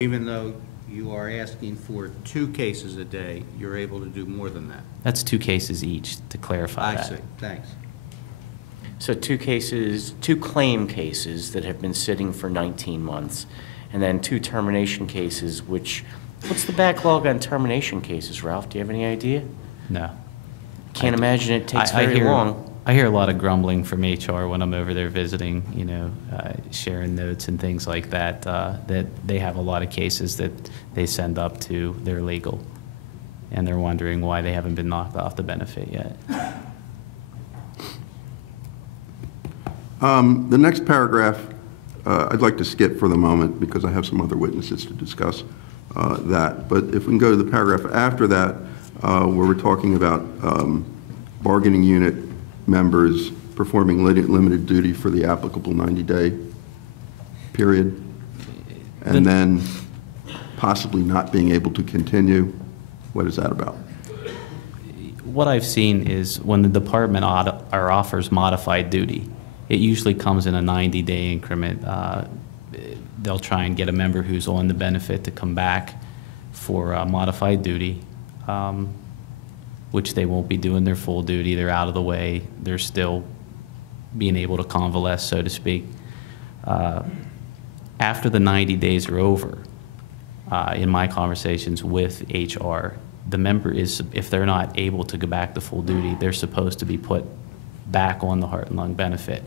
Even though you are asking for 2 cases a day, you're able to do more than that. That's 2 cases each, to clarify that. I see. Thanks. So 2 cases, 2 claim cases that have been sitting for 19 months, and then 2 termination cases, what's the backlog on termination cases, Ralph? Do you have any idea? No. Can't imagine it takes very long. I hear a lot of grumbling from HR when I'm over there visiting, you know, sharing notes and things like that, that they have a lot of cases that they send up to their legal, and they're wondering why they haven't been knocked off the benefit yet. The next paragraph, I'd like to skip for the moment because I have some other witnesses to discuss that. But if we can go to the paragraph after that, where we're talking about bargaining unit members performing limited duty for the applicable 90-day period, and then possibly not being able to continue. What is that about? What I've seen is when the department offers modified duty, it usually comes in a 90-day increment. They'll try and get a member who's on the benefit to come back for modified duty, which they won't be doing their full duty. They're out of the way. They're still being able to convalesce, so to speak. After the 90 days are over, in my conversations with HR, the member is, if they're not able to go back to full duty, they're supposed to be put back on the heart and lung benefit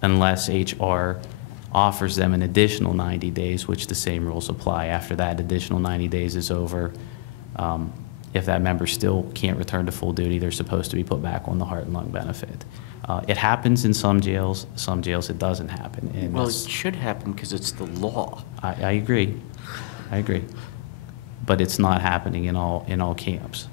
unless HR offers them an additional 90 days, which the same rules apply. After that additional 90 days is over, if that member still can't return to full duty, they're supposed to be put back on the heart and lung benefit. It happens in some jails it doesn't happen. And Well, it should happen because it's the law. I agree. I agree. But it's not happening in all camps.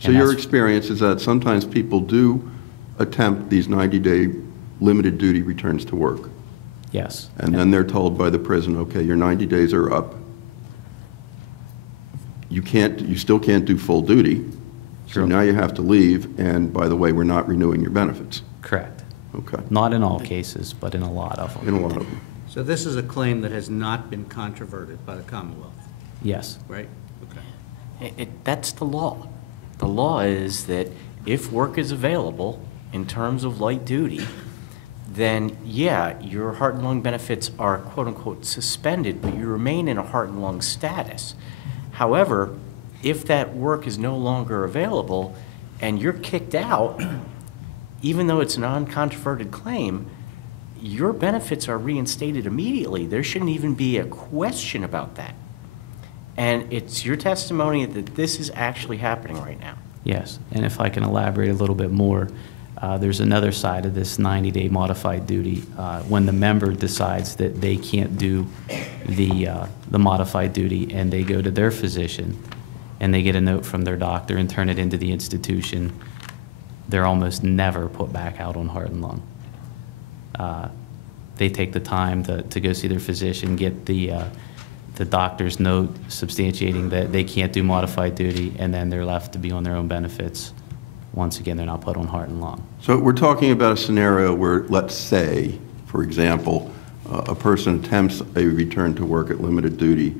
So your experience is that sometimes people do attempt these 90-day limited duty returns to work. Yes. And then they're told by the prison, okay, your 90 days are up. You still can't do full duty. So True. now you have to leave, and by the way, we're not renewing your benefits. Correct. Okay. Not in all cases, but in a lot of them. In a lot of them. So this is a claim that has not been controverted by the Commonwealth, Yes. right? Okay. That's the law. The law is that if work is available in terms of light duty, then yeah, your heart and lung benefits are quote unquote suspended, but you remain in a heart and lung status. However, if that work is no longer available and you're kicked out, even though it's an uncontroverted claim, your benefits are reinstated immediately. There shouldn't even be a question about that. And it's your testimony that this is actually happening right now. Yes. And if I can elaborate a little bit more, there's another side of this 90-day modified duty. When the member decides that they can't do the modified duty and they go to their physician and they get a note from their doctor and turn it into the institution, they're almost never put back out on heart and lung. They take the time to go see their physician, get the doctor's note substantiating that they can't do modified duty, and then they're left to be on their own benefits. Once again, they're not put on heart and lung. So we're talking about a scenario where, let's say, for example, a person attempts a return to work at limited duty,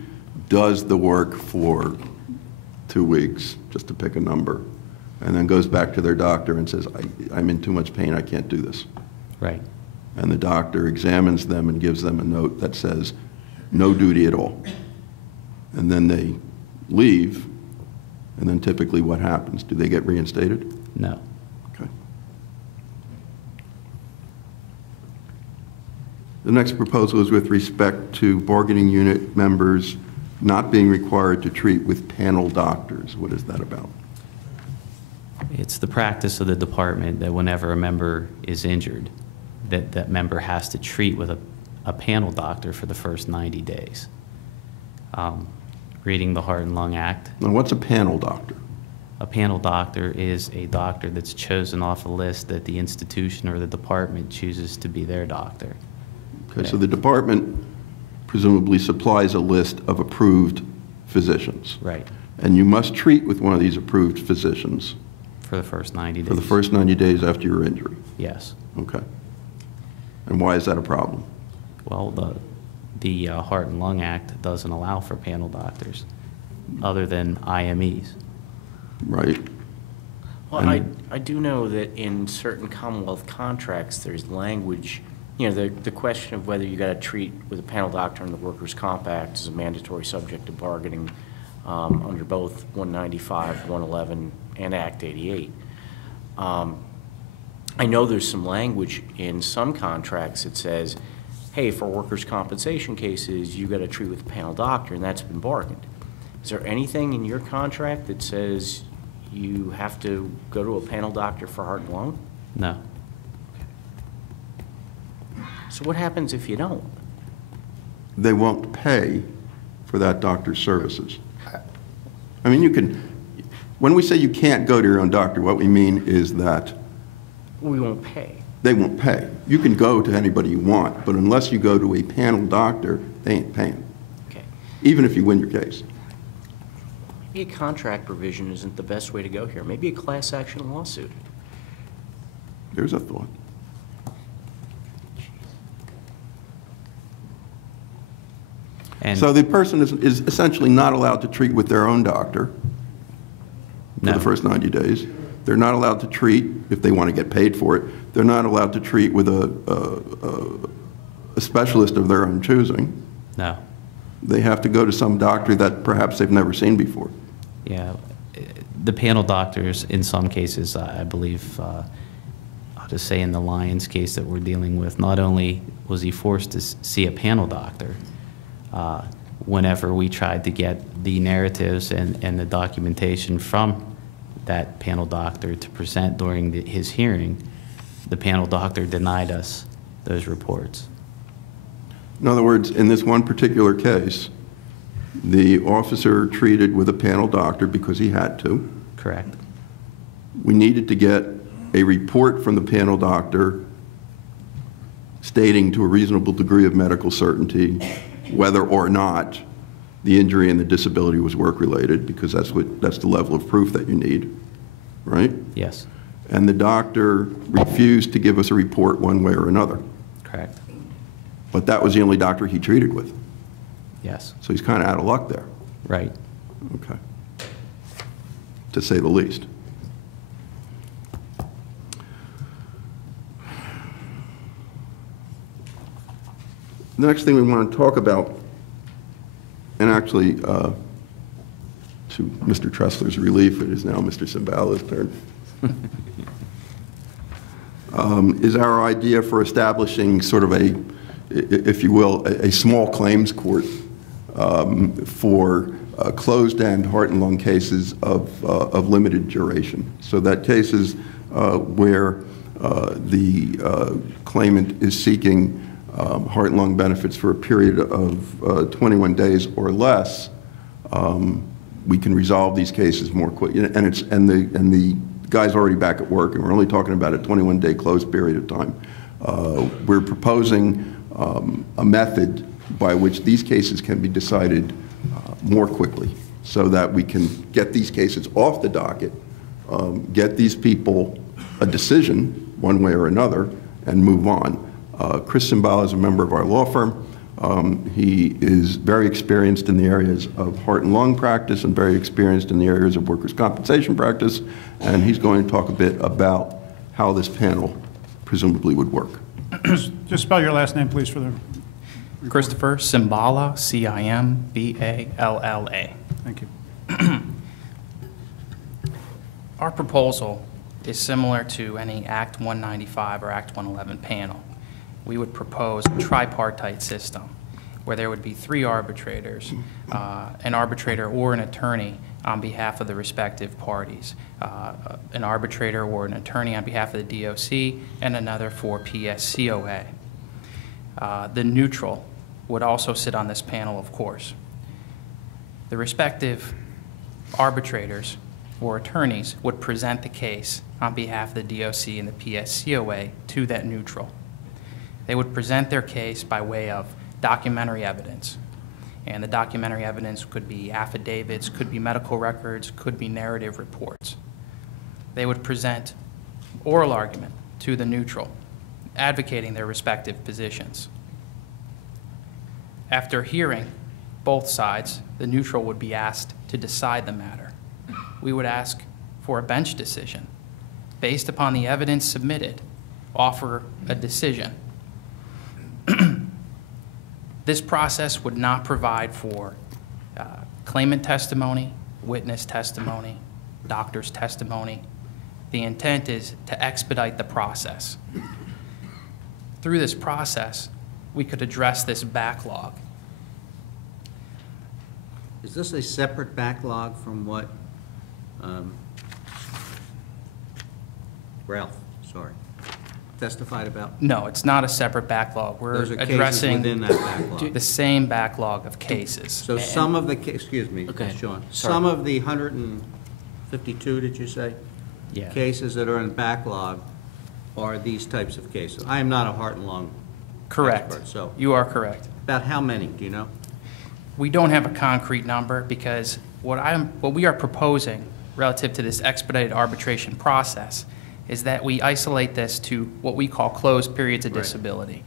does the work for 2 weeks, just to pick a number, and then goes back to their doctor and says, I'm in too much pain, I can't do this. Right. And the doctor examines them and gives them a note that says, no duty at all. And then they leave, and then typically what happens? Do they get reinstated? No. Okay. The next proposal is with respect to bargaining unit members not being required to treat with panel doctors. What is that about? It's the practice of the department that whenever a member is injured, that member has to treat with a panel doctor for the first 90 days. Reading the Heart and Lung Act. Now, what's a panel doctor? A panel doctor is a doctor that's chosen off a list that the institution or the department chooses to be their doctor. Okay, so the department presumably supplies a list of approved physicians. Right. And you must treat with one of these approved physicians. For the first 90 days. For the first 90 days after your injury. Yes. Okay. And why is that a problem? Well, the Heart and Lung Act doesn't allow for panel doctors, other than IMEs. Right? Well, And- I do know that in certain Commonwealth contracts, there's language, you know, the question of whether you got to treat with a panel doctor in the Workers' Comp Act is a mandatory subject of bargaining under both 195, 111, and Act 88. I know there's some language in some contracts that says, hey, for workers' compensation cases, you got to treat with a panel doctor, and that's been bargained. Is there anything in your contract that says you have to go to a panel doctor for heart and lung? No. So what happens if you don't? They won't pay for that doctor's services. I mean, you can, when we say you can't go to your own doctor, what we mean is that We won't pay. they won't pay. You can go to anybody you want, but unless you go to a panel doctor, they ain't paying, Okay. even if you win your case. Maybe a contract provision isn't the best way to go here. Maybe a class action lawsuit. There's a thought. And So the person is essentially not allowed to treat with their own doctor for No. the first 90 days. They're not allowed to treat, if they want to get paid for it, they're not allowed to treat with a specialist of their own choosing. no. They have to go to some doctor that perhaps they've never seen before. Yeah, the panel doctors, in some cases, I believe, I'll just say in the Lyons case that we're dealing with, not only was he forced to see a panel doctor, whenever we tried to get the narratives and the documentation from that panel doctor to present during his hearing, the panel doctor denied us those reports. In other words, in this one particular case, the officer treated with a panel doctor because he had to. Correct. We needed to get a report from the panel doctor stating to a reasonable degree of medical certainty whether or not the injury and the disability was work-related, because that's the level of proof that you need, right? Yes, And the doctor refused to give us a report one way or another. correct. But that was the only doctor he treated with. Yes, So he's kind of out of luck there, right. okay, to say the least. The next thing we want to talk about, and actually, to Mr. Tressler's relief, it is now Mr. Cimbala's turn, is our idea for establishing sort of a, if you will, a small claims court for closed-end heart and lung cases of limited duration. So that cases where the claimant is seeking heart and lung benefits for a period of 21 days or less, we can resolve these cases more quickly. And the guy's already back at work, and we're only talking about a 21-day closed period of time. We're proposing a method by which these cases can be decided more quickly, so that we can get these cases off the docket, get these people a decision one way or another, and move on. Chris Cimbala is a member of our law firm. He is very experienced in the areas of heart and lung practice and very experienced in the areas of workers' compensation practice, and he's going to talk a bit about how this panel presumably would work. Just spell your last name, please, for the, Christopher Cimbala, C-I-M-B-A-L-L-A. thank you. Our proposal is similar to any Act 195 or Act 111 panel. We would propose a tripartite system where there would be 3 arbitrators, an arbitrator or an attorney on behalf of the respective parties, an arbitrator or an attorney on behalf of the DOC, and another for PSCOA. The neutral would also sit on this panel, of course. The respective arbitrators or attorneys would present the case on behalf of the DOC and the PSCOA to that neutral. They would present their case by way of documentary evidence. And the documentary evidence could be affidavits, could be medical records, could be narrative reports. They would present oral argument to the neutral, advocating their respective positions. After hearing both sides, the neutral would be asked to decide the matter. We would ask for a bench decision. Based upon the evidence submitted, offer a decision. This process would not provide for claimant testimony, witness testimony, doctor's testimony. The intent is to expedite the process. Through this process, we could address this backlog. Is this a separate backlog from what Ralph, testified about? No, it's not a separate backlog. We're Those are cases addressing within that backlog. the same backlog of cases. So some of the, excuse me, Okay. Sean, Sorry. some of the 152, did you say? Yeah. Cases that are in backlog are these types of cases. I am not a heart and lung Correct. expert, so You are correct. about how many, do you know? We don't have a concrete number because what we are proposing relative to this expedited arbitration process is that we isolate this to what we call closed periods of Right. disability.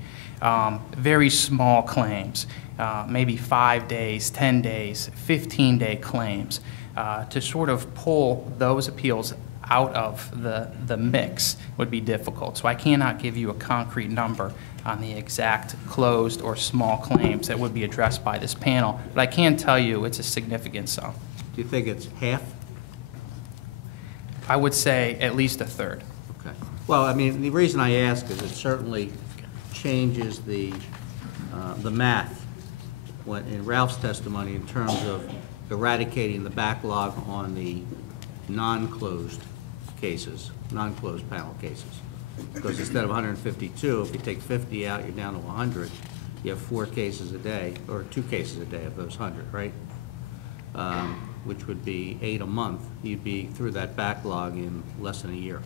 Very small claims, maybe 5 days, 10 days, 15-day claims, to sort of pull those appeals out of the mix would be difficult. So I cannot give you a concrete number on the exact closed or small claims that would be addressed by this panel, but I can tell you it's a significant sum. Do you think it's half? I would say at least a third. Okay. Well, I mean, the reason I ask is it certainly changes the math when, in Ralph's testimony in terms of eradicating the backlog on the non-closed cases, non-closed panel cases. Because instead of 152, if you take 50 out, you're down to 100. You have 4 cases a day, or 2 cases a day of those 100, right? Which would be 8 a month. You'd be through that backlog in less than a year.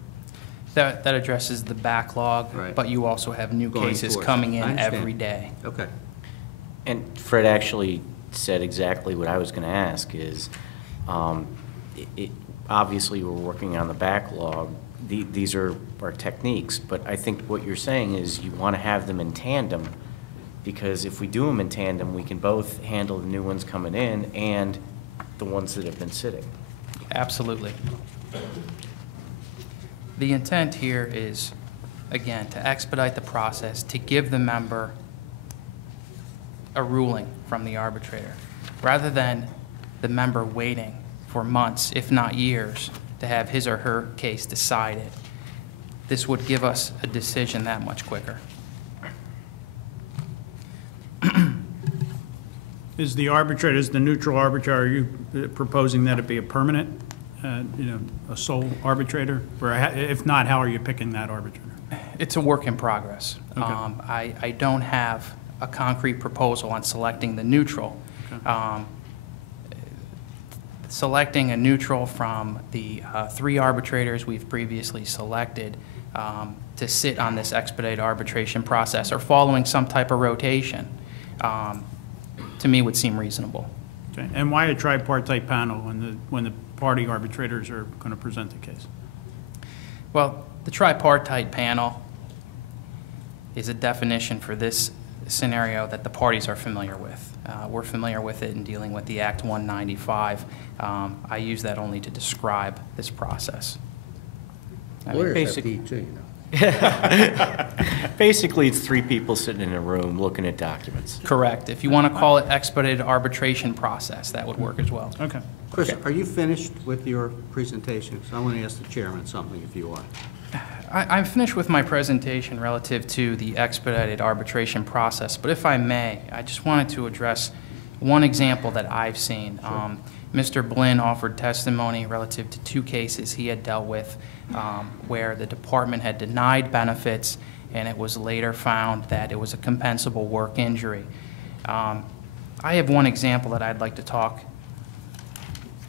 That addresses the backlog, Right. but you also have new Going cases forward. coming I in understand. every day. Okay. And Fred actually said exactly what I was going to ask is, obviously we're working on the backlog. These are our techniques, but I think what you're saying is you want to have them in tandem, because if we do them in tandem, we can both handle the new ones coming in and the ones that have been sitting. Absolutely. The intent here is, again, to expedite the process, to give the member a ruling from the arbitrator, rather than the member waiting for months, if not years, to have his or her case decided. This would give us a decision that much quicker. Is the arbitrator, is the neutral arbitrator, are you proposing that it be a permanent, a sole arbitrator? Or if not, how are you picking that arbitrator? It's a work in progress. Okay. I don't have a concrete proposal on selecting the neutral. Okay. Selecting a neutral from the 3 arbitrators we've previously selected to sit on this expedited arbitration process, or following some type of rotation, to me would seem reasonable. Okay. And why a tripartite panel when the party arbitrators are going to present the case? Well, the tripartite panel is a definition for this scenario that the parties are familiar with. We're familiar with it in dealing with the Act 195. I use that only to describe this process. Lawyers have basic- to eat too, you know. Basically, it's 3 people sitting in a room looking at documents. Correct. If you want to call it expedited arbitration process, that would work as well. Okay. Chris, are you finished with your presentation? So I want to ask the chairman something if you are. I'm finished with my presentation relative to the expedited arbitration process, but if I may, I just wanted to address one example that I've seen. Mr. Blinn offered testimony relative to 2 cases he had dealt with where the department had denied benefits, and it was later found that it was a compensable work injury. I have one example that I'd like to talk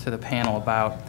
to the panel about.